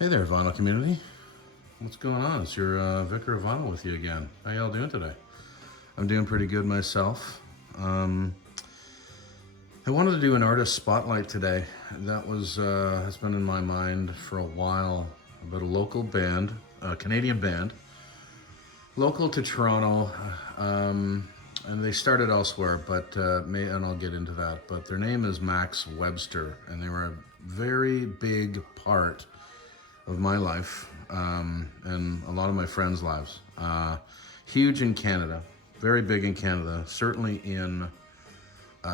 Hey there, vinyl community. What's going on? It's your Vicar of Vinyl with you again. How y'all doing today? I'm doing pretty good myself. Um, I wanted to do an artist spotlight today. That was has been in my mind for a while about a local band, a Canadian band, local to Toronto, and they started elsewhere, but and I'll get into that. But their name is Max Webster, and they were a very big part of my life and a lot of my friends' lives. Huge in Canada, very big in Canada, certainly in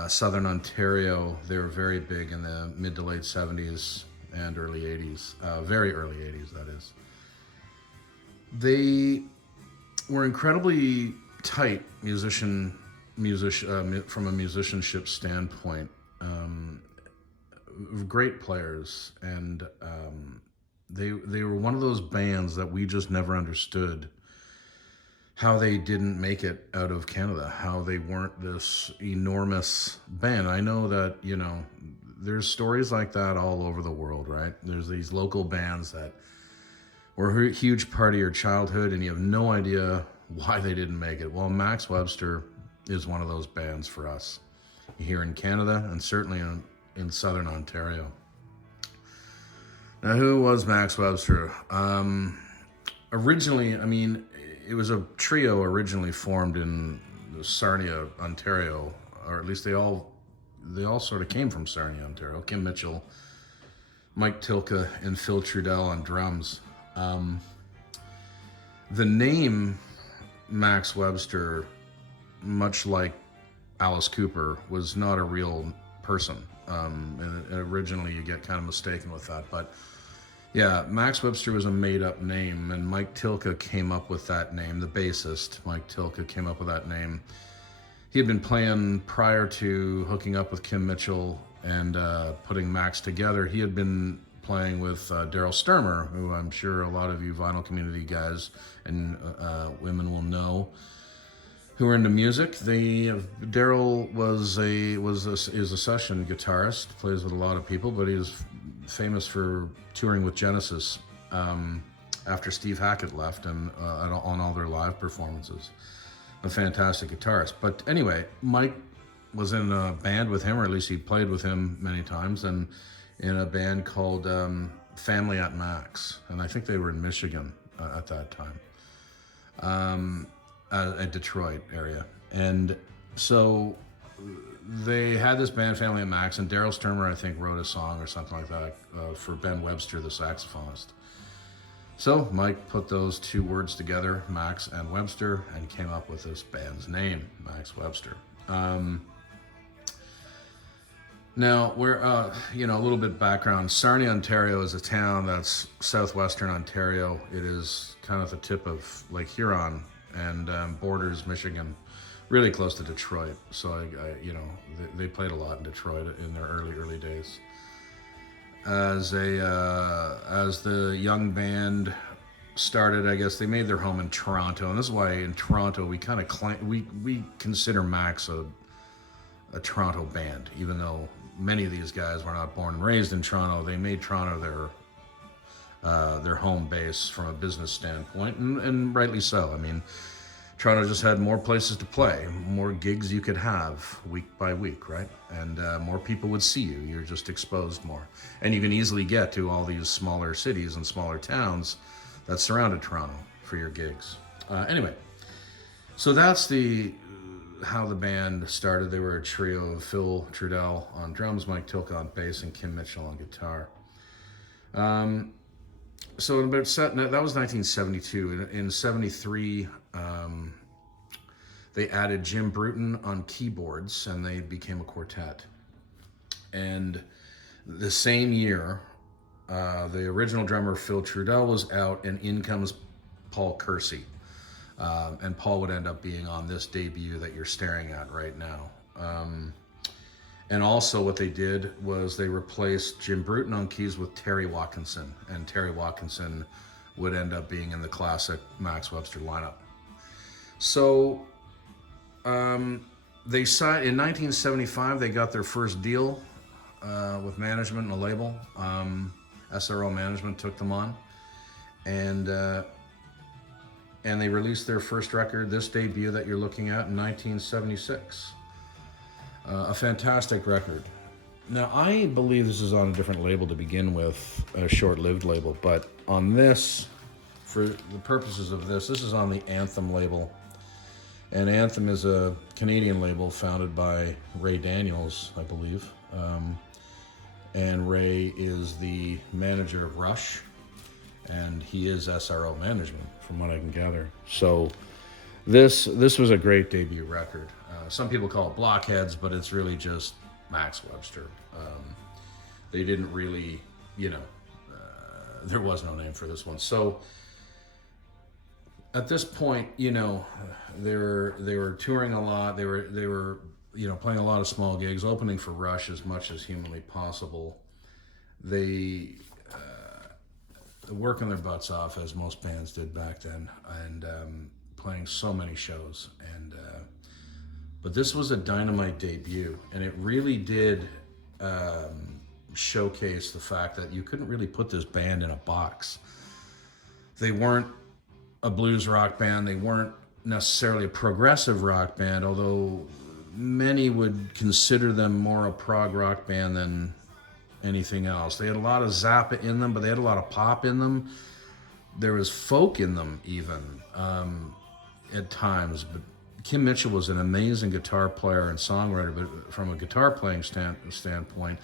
Southern Ontario. They were very big in the mid to late 70s and early 80s, very early 80s, that is. They were incredibly tight from a musicianship standpoint. Great players, and they were one of those bands that we just never understood how they didn't make it out of Canada, how they weren't this enormous band. I know that, there's stories like that all over the world, right? There's these local bands that were a huge part of your childhood and you have no idea why they didn't make it. Well, Max Webster is one of those bands for us here in Canada and certainly in Southern Ontario. Now, who was Max Webster? Originally, it was a trio originally formed in Sarnia, Ontario, or at least they all sort of came from Sarnia, Ontario. Kim Mitchell, Mike Tilka, and Phil Trudell on drums. The name Max Webster, much like Alice Cooper, was not a real person. And originally you get kind of mistaken with that. But yeah, Max Webster was a made-up name, and Mike Tilka came up with that name. The bassist, Mike Tilka, came up with that name. He had been playing prior to hooking up with Kim Mitchell and putting Max together. He had been playing with Daryl Sturmer, who I'm sure a lot of you vinyl community guys and women will know, who are into music. Daryl is a session guitarist, plays with a lot of people, but he was famous for touring with Genesis after Steve Hackett left and on all their live performances. A fantastic guitarist. But anyway, Mike was in a band with him, or at least he played with him many times, and in a band called Family at Max, and I think they were in Michigan at that time. At Detroit area. And so they had this band, Family at Max, and Daryl Sturmer, I think, wrote a song or something like that for Ben Webster, the saxophonist. So Mike put those two words together, Max and Webster, and came up with this band's name, Max Webster. Now, we're, a little bit background. Sarnia, Ontario is a town that's southwestern Ontario. It is kind of the tip of Lake Huron and borders Michigan, really close to Detroit. So they played a lot in Detroit in their early days. As the young band started, I guess they made their home in Toronto, and this is why in Toronto we kind of we consider Max a Toronto band, even though many of these guys were not born and raised in Toronto. They made Toronto their home base from a business standpoint, and rightly so. Toronto just had more places to play, more gigs you could have week by week, right? And more people would see you. You're just exposed more. And you can easily get to all these smaller cities and smaller towns that surrounded Toronto for your gigs. Anyway, so that's how the band started. They were a trio of Phil Trudell on drums, Mike Tilka on bass, and Kim Mitchell on guitar. So that was 1972. In 73, they added Jim Bruton on keyboards, and they became a quartet. And the same year, the original drummer Phil Trudell was out, and in comes Paul Kersey. And Paul would end up being on this debut that you're staring at right now. And also what they did was they replaced Jim Bruton on keys with Terry Watkinson, and Terry Watkinson would end up being in the classic Max Webster lineup. So they signed in 1975. They got their first deal with management and a label, SRO Management took them on, and they released their first record, this debut that you're looking at, in 1976. A fantastic record. Now, I believe this is on a different label to begin with, a short-lived label, but on this, for the purposes of this is on the Anthem label. And Anthem is a Canadian label founded by Ray Daniels, I believe. And Ray is the manager of Rush, and he is SRO Management, from what I can gather. So this was a great debut record. Some people call it Blockheads, but it's really just Max Webster. They didn't really, there was no name for this one. So at this point, they were touring a lot. They were playing a lot of small gigs, opening for Rush as much as humanly possible. They working their butts off, as most bands did back then, and playing so many shows. And but this was a dynamite debut, and it really did showcase the fact that you couldn't really put this band in a box. They weren't a blues rock band. They weren't necessarily a progressive rock band, although many would consider them more a prog rock band than anything else. They had a lot of Zappa in them, but they had a lot of pop in them. There was folk in them even at times. But Kim Mitchell was an amazing guitar player and songwriter, but from a guitar playing standpoint,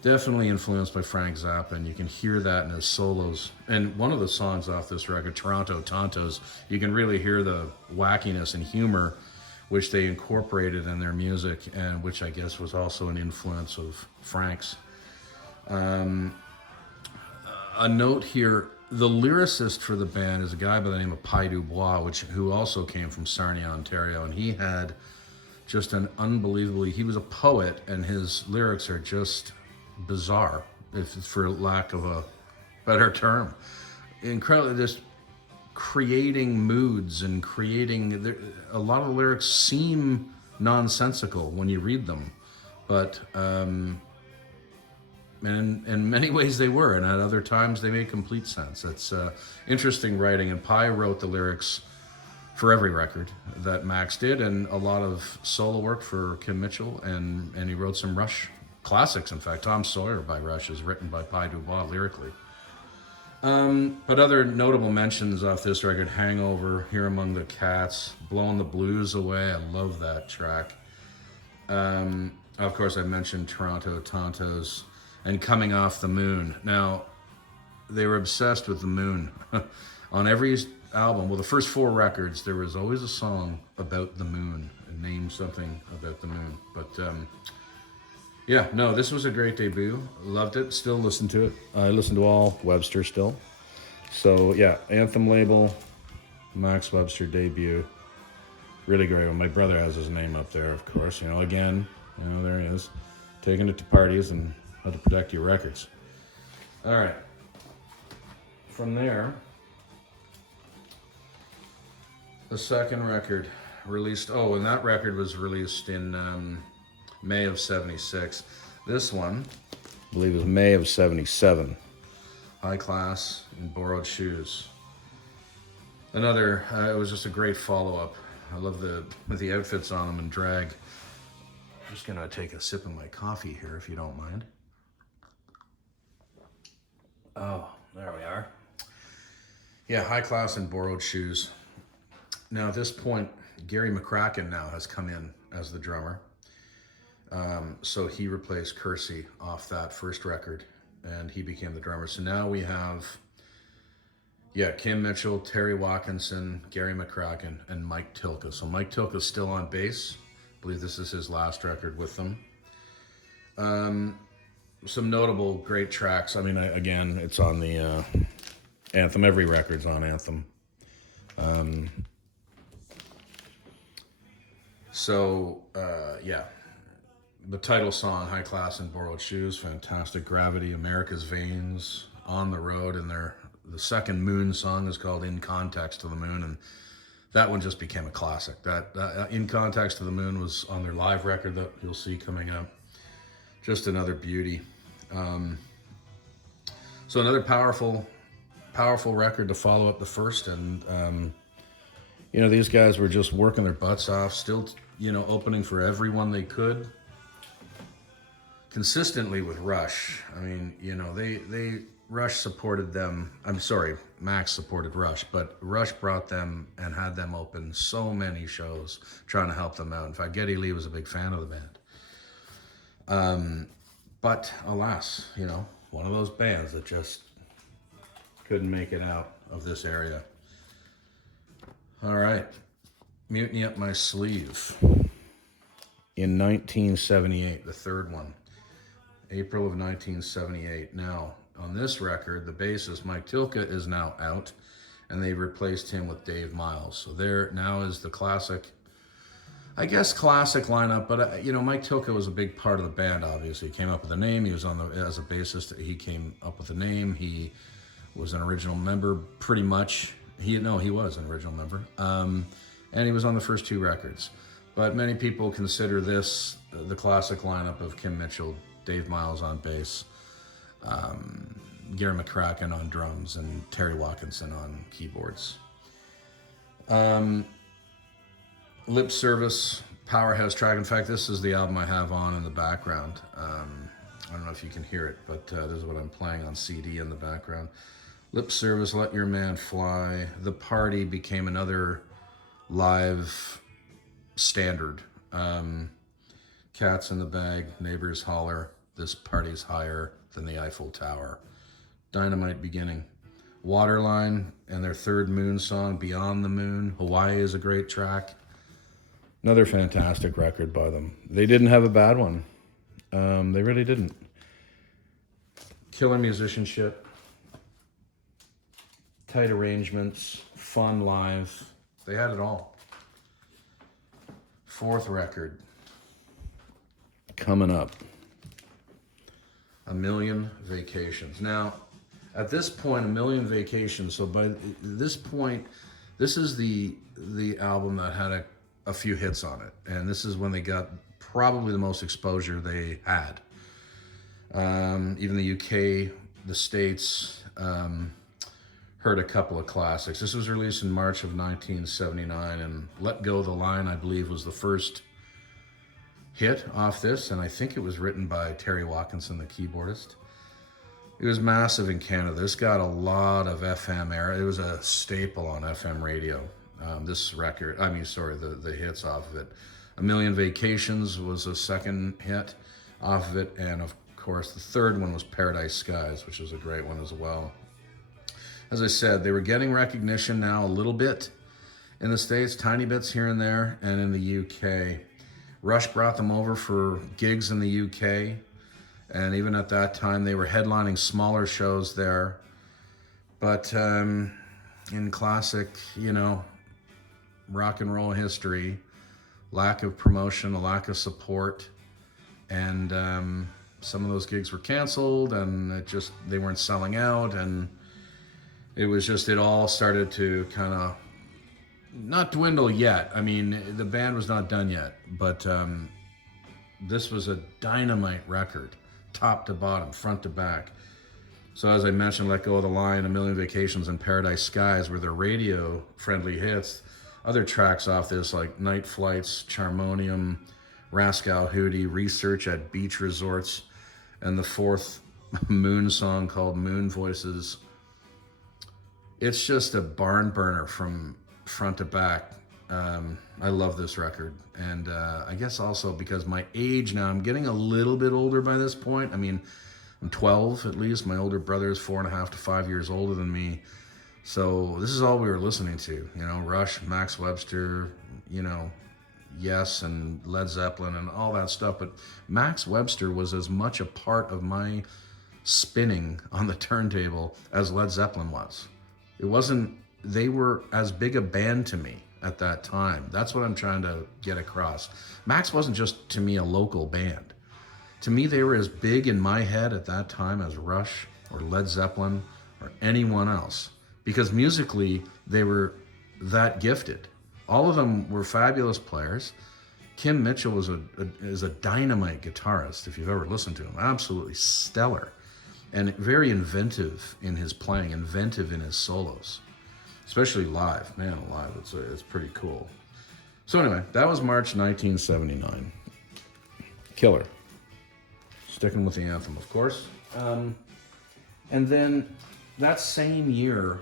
definitely influenced by Frank Zappa, and you can hear that in his solos. And one of the songs off this record, Toronto Tontos, you can really hear the wackiness and humor which they incorporated in their music, and which I guess was also an influence of Frank's. A note here, the lyricist for the band is a guy by the name of Pi Dubois, who also came from Sarnia, Ontario, and he had just an unbelievably, he was a poet, and his lyrics are just bizarre, if it's for lack of a better term. Incredible, just creating moods and creating, a lot of the lyrics seem nonsensical when you read them, but and in many ways they were, and at other times they made complete sense. It's interesting writing, and Pi wrote the lyrics for every record that Max did, and a lot of solo work for Kim Mitchell, and he wrote some Rush classics. In fact, Tom Sawyer by Rush is written by Pi Dubois lyrically. But other notable mentions off this record, Hangover, Here Among the Cats, Blowing the Blues Away, I love that track. Of course, I mentioned Toronto Tontos, and Coming Off the Moon. Now, they were obsessed with the moon. On every album, well, the first 4 records, there was always a song about the moon, and named something about the moon. But yeah, no, this was a great debut. Loved it. Still listen to it. I listen to all Webster still. So yeah, Anthem label, Max Webster debut. Really great one. My brother has his name up there, of course. Again, there he is, taking it to parties and how to protect your records. All right. From there, the second record released. Oh, and that record was released in May of 76. This one, I believe, was May of 77. High Class and Borrowed Shoes. Another, it was just a great follow-up. I love the outfits on them and drag. I'm just gonna take a sip of my coffee here, if you don't mind. Oh, there we are. Yeah, High Class and Borrowed Shoes. Now at this point, Gary McCracken now has come in as the drummer. So he replaced Kersey off that first record, and he became the drummer. So now we have, Kim Mitchell, Terry Watkinson, Gary McCracken, and Mike Tilka. So Mike Tilka's still on bass. I believe this is his last record with them. Some notable great tracks. I mean, again, it's on the Anthem. Every record's on Anthem. The title song, High Class and Borrowed Shoes, fantastic. Gravity, America's Veins, On the Road, and the second Moon song is called In Context to the Moon, and that one just became a classic. That In Context to the Moon was on their live record that you'll see coming up. Just another beauty. So another powerful record to follow up the first, and these guys were just working their butts off, still opening for everyone they could, consistently with Rush. I mean, they Rush supported them. I'm sorry, Max supported Rush, but Rush brought them and had them open so many shows trying to help them out. In fact, Geddy Lee was a big fan of the band. But alas, one of those bands that just couldn't make it out of this area. All right, Mutiny Up My Sleeve. In 1978, the third one. April of 1978. Now, on this record, the bassist Mike Tilka is now out, and they replaced him with Dave Miles. So there now is the classic lineup, but Mike Tilka was a big part of the band, obviously. He came up with the name. He was as a bassist, he came up with the name. He was an original member, pretty much. He was an original member. And he was on the first two records. But many people consider this the classic lineup of Kim Mitchell, Dave Miles on bass, Gary McCracken on drums, and Terry Watkinson on keyboards. Lip Service, powerhouse track. In fact, this is the album I have on in the background. I don't know if you can hear it, but this is what I'm playing on CD in the background. Lip Service, Let Your Man Fly. The Party became another live standard. Cats in the Bag, Neighbors Holler, This Party's Higher Than the Eiffel Tower. Dynamite Beginning. Waterline and their third Moon song, Beyond the Moon. Hawaii is a great track. Another fantastic record by them. They didn't have a bad one. They really didn't. Killer musicianship. Tight arrangements. Fun live. They had it all. Fourth record. Coming up. A Million Vacations. Now, at this point, A Million Vacations, so by this point, this is the album that had a few hits on it. And this is when they got probably the most exposure they had. Even the UK, the States, heard a couple of classics. This was released in March of 1979, and Let Go the Line, I believe, was the first hit off this, and I think it was written by Terry Watkinson, the keyboardist. It was massive in Canada. This got a lot of FM air. It was a staple on FM radio. This record, the hits off of it. A Million Vacations was a second hit off of it, and of course the third one was Paradise Skies, which was a great one as well. As I said, they were getting recognition now a little bit in the States, tiny bits here and there, and in the UK. Rush brought them over for gigs in the UK, and even at that time they were headlining smaller shows there. But in classic, rock and roll history, lack of promotion, a lack of support, and some of those gigs were canceled, and they weren't selling out, and it all started to kind of not dwindle yet. I mean, the band was not done yet, but this was a dynamite record, top to bottom, front to back. So as I mentioned, Let Go of the Line, A Million Vacations, and Paradise Skies were their radio-friendly hits. Other tracks off this, like Night Flights, Charmonium, Rascal Hootie, Research at Beach Resorts, and the fourth Moon song called Moon Voices. It's just a barn burner from front to back. I love this record. And I guess also because my age now, I'm getting a little bit older by this point. I mean, I'm 12 at least. My older brother is 4.5 to 5 years older than me. So this is all we were listening to, Rush, Max Webster, Yes, and Led Zeppelin and all that stuff. But Max Webster was as much a part of my spinning on the turntable as Led Zeppelin was. They were as big a band to me at that time. That's what I'm trying to get across. Max wasn't just, to me, a local band. To me, they were as big in my head at that time as Rush or Led Zeppelin or anyone else. Because musically, they were that gifted. All of them were fabulous players. Kim Mitchell is a dynamite guitarist, if you've ever listened to him. Absolutely stellar. and very inventive in his playing, inventive in his solos, especially live. Man alive, it's pretty cool. So anyway, that was March 1979. Killer. Sticking with the anthem, of course. And then that same year,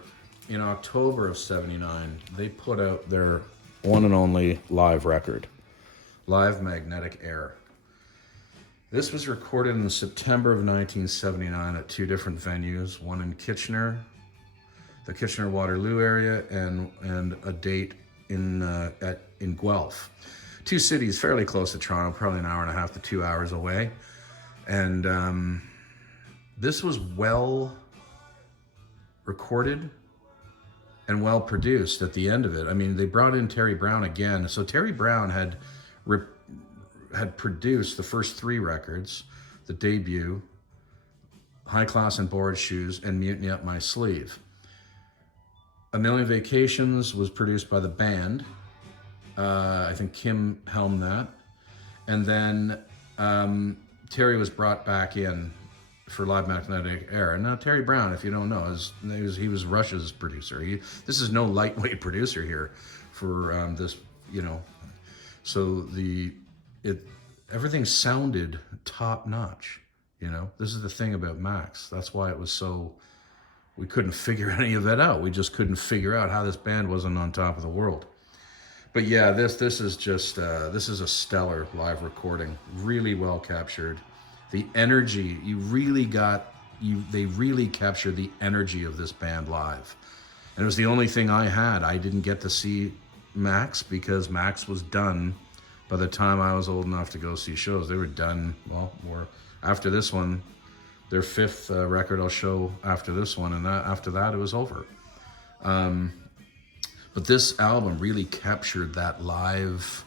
in October of 79, they put out their one and only live record, Live Magnetic Air. This was recorded in September of 1979 at two different venues, one in Kitchener, the Kitchener-Waterloo area, and a date in Guelph. Two cities fairly close to Toronto, probably an hour and a half to 2 hours away. And this was well recorded and well produced at the end of it. I mean, they brought in Terry Brown again. So Terry Brown had produced the first three records, the debut, High Class and Board Shoes, and Mutiny Up My Sleeve. A Million Vacations was produced by the band. I think Kim helmed that. And then Terry was brought back in for Live Magnetic Air. And now Terry Brown, if you don't know, he was Rush's producer. This is no lightweight producer here for this, So everything sounded top notch. This is the thing about Max. That's why it was so. We couldn't figure any of it out. We just couldn't figure out how this band wasn't on top of the world. But yeah, this is just this is a stellar live recording. Really well captured. The energy they really captured the energy of this band live. And it was the only thing I had. I didn't get to see Max because Max was done by the time I was old enough to go see shows. They were done, after this one, their fifth record I'll show after this one, and after that it was over. But this album really captured that live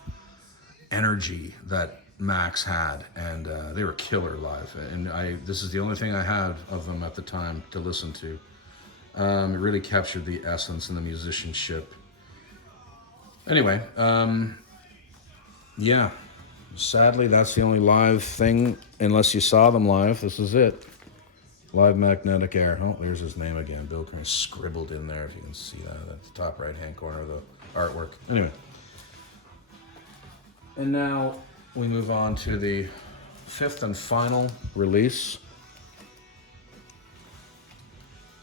energy that Max had, and they were killer live. And this is the only thing I had of them at the time to listen to. It really captured the essence and the musicianship. Anyway, yeah, sadly that's the only live thing, unless you saw them live. This is it. Live Magnetic Air. Oh, there's his name again. Bill kind of scribbled in there, if you can see that. That's the top right-hand corner of the artwork. Anyway. And now we move on to the fifth and final release.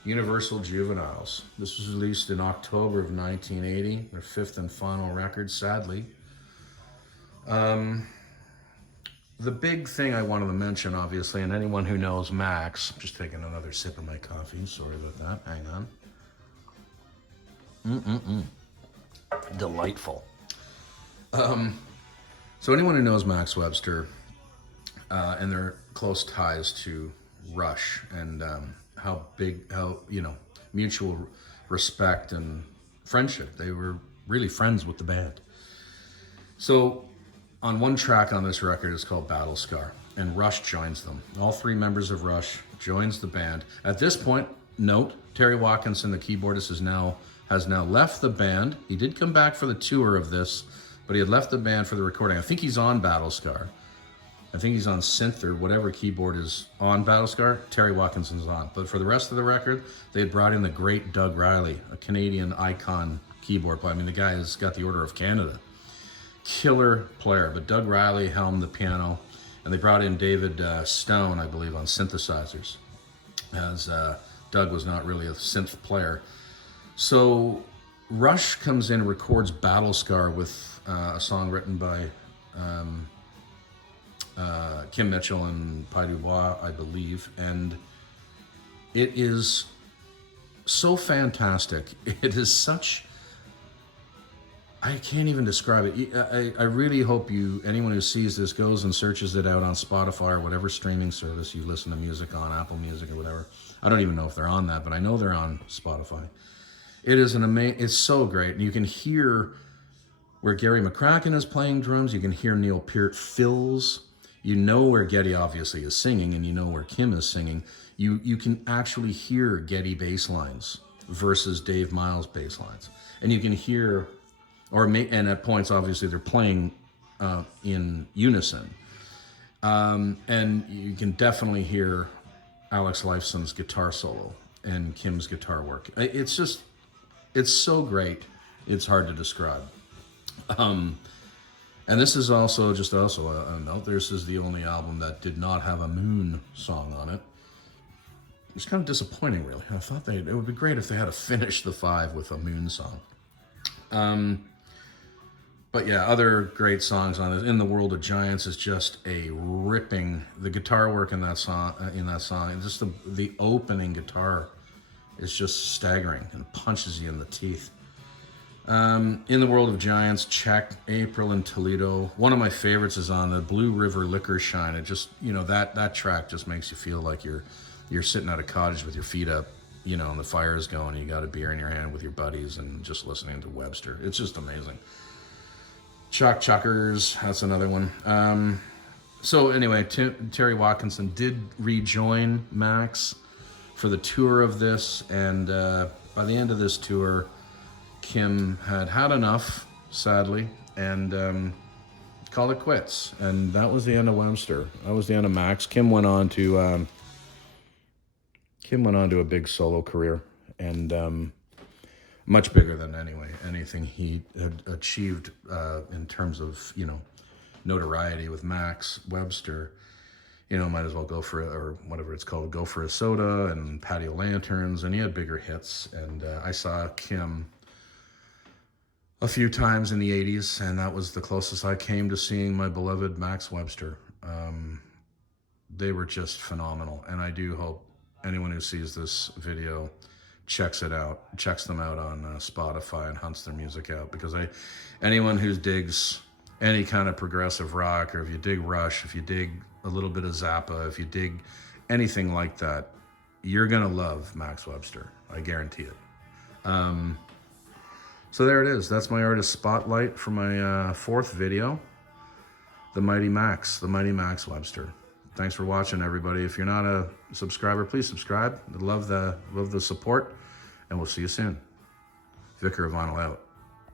Universal Juveniles. This was released in October of 1980. Their fifth and final record, sadly. The big thing I wanted to mention, obviously, and anyone who knows Max, I'm just taking another sip of my coffee, sorry about that, hang on. Delightful. So anyone who knows Max Webster and their close ties to Rush and how mutual respect and friendship, they were really friends with the band. So on one track on this record is called Battle Scar, and Rush joins them. All three members of Rush joins the band. At this point, note, Terry Watkinson, the keyboardist, has now left the band. He did come back for the tour of this, but he had left the band for the recording. I think he's on Battle Scar. I think he's on synth or whatever keyboard is on Battle Scar. Terry Watkinson's on. But for the rest of the record, they had brought in the great Doug Riley, a Canadian icon keyboard player. I mean, the guy has got the Order of Canada. Killer player, but Doug Riley helmed the piano, and they brought in David Stone, I believe, on synthesizers, as Doug was not really a synth player. So Rush comes in and records Battle Scar with a song written by Kim Mitchell and Pi Dubois, I believe, and it is so fantastic. It is such... I can't even describe it. I really hope anyone who sees this goes and searches it out on Spotify or whatever streaming service you listen to music on, Apple Music or whatever. I don't even know if they're on that, but I know they're on Spotify. It is it's so great. And you can hear where Gary McCracken is playing drums. You can hear Neil Peart fills. You know where Geddy obviously is singing, and you know where Kim is singing. You can actually hear Geddy bass lines versus Dave Miles bass lines. And you can hear... and at points, obviously, they're playing in unison. And you can definitely hear Alex Lifeson's guitar solo and Kim's guitar work. It's just, it's so great. It's hard to describe. And this is also a note. This is the only album that did not have a Moon song on it. It's kind of disappointing, really. I thought it would be great if they had to finish the 5 with a Moon song. But yeah, other great songs on it. In the World of Giants is just a ripping. The guitar work in that song, and just the opening guitar is just staggering and punches you in the teeth. In the World of Giants, check. April in Toledo. One of my favorites is on the Blue River Liquor Shine. It just, that track just makes you feel like you're sitting at a cottage with your feet up, and the fire is going, and you got a beer in your hand with your buddies and just listening to Webster. It's just amazing. Chuckers, that's another one. So anyway, Terry Watkinson did rejoin Max for the tour of this, and by the end of this tour, Kim had enough, sadly, and called it quits. And that was the end of Webster. That was the end of Max. Kim went on to a big solo career, and much bigger than anything he had achieved in terms of notoriety with Max Webster. Might as well go for it, or whatever it's called, Go for a Soda and Patio Lanterns, and he had bigger hits. And I saw Kim a few times in the 80s, and that was the closest I came to seeing my beloved Max Webster. They were just phenomenal, and I do hope anyone who sees this video checks them out on Spotify and hunts their music out, because anyone who digs any kind of progressive rock, or if you dig Rush, if you dig a little bit of Zappa, if you dig anything like that, you're gonna love Max Webster. I guarantee it. So there it is. That's my artist spotlight for my 4th video. The Mighty Max Webster. Thanks for watching, everybody. If you're not a subscriber, please subscribe. I love the support, and we'll see you soon. Vicar of Vinyl out.